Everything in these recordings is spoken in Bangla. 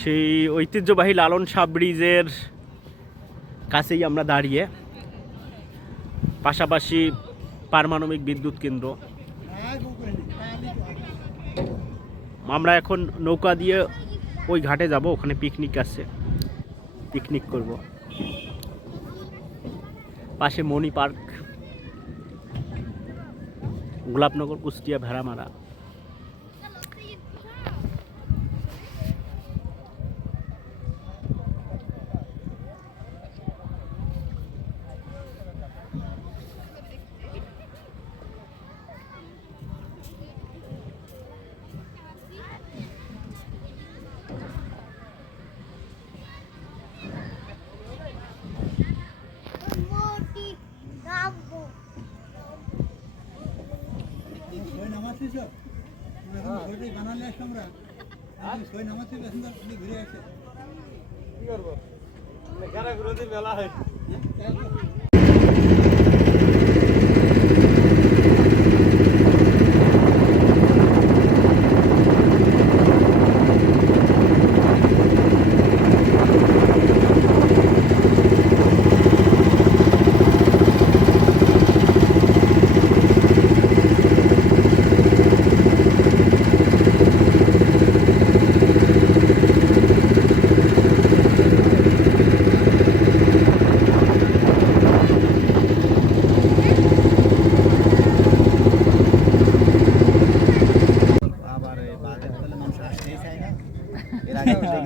সেই ঐতিহ্যবাহী লালন শাহ ব্রিজের কাছেই আমরা দাঁড়িয়ে, পাশাপাশি পারমাণবিক বিদ্যুৎ কেন্দ্র। আমরা এখন নৌকা দিয়ে ওই ঘাটে যাব, ওখানে পিকনিক আছে। পিকনিক করব। পাশে মণি পার্ক, গোলাপনগর, কুষ্টিয়া, ভেড়ামারা। ঘুরে আসে। কি করব? মেলা হয়।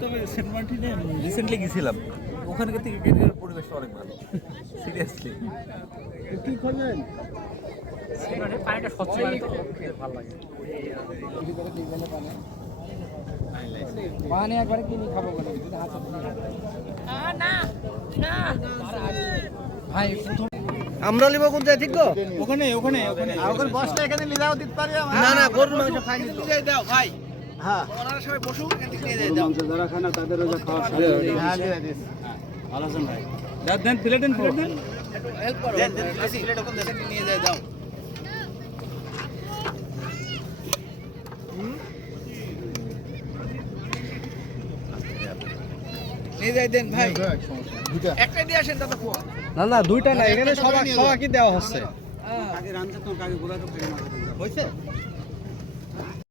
তবে সেন্ট মার্টিনে রিসেন্টলি গেছিলাম ওখানকার থেকে কেনিয়ার পরিবেশটা অনেক ভালো সিরিয়াসলি কি করলেন পানিটা স্বচ্ছ ভালো লাগে পানি একবারে কিনে খাব যদি হাত ভাই প্রথম আমরা লিব কোন জায়গা ঠিক গো? ওখানে ওখানে ওখানে ওখানে বসটা এখানে লিলাও দিতে পারি না না গরুর মাংস খাই নি দাও ভাই। হ্যাঁ। ওনারা সবাই বসুক এখান থেকে নিয়ে মাংস যারা খানা তাদের ওটা খাওয়া হ্যাঁ দিয়ে দিস ভালো আছেন ভাই। দেন প্লেট দেন প্লেট দেন হেল্প করো। দেন প্লেট ওখানে থেকে নিয়ে যায় না না দুইটা না এখানে সবাই সবাইকে দেওয়া হচ্ছে।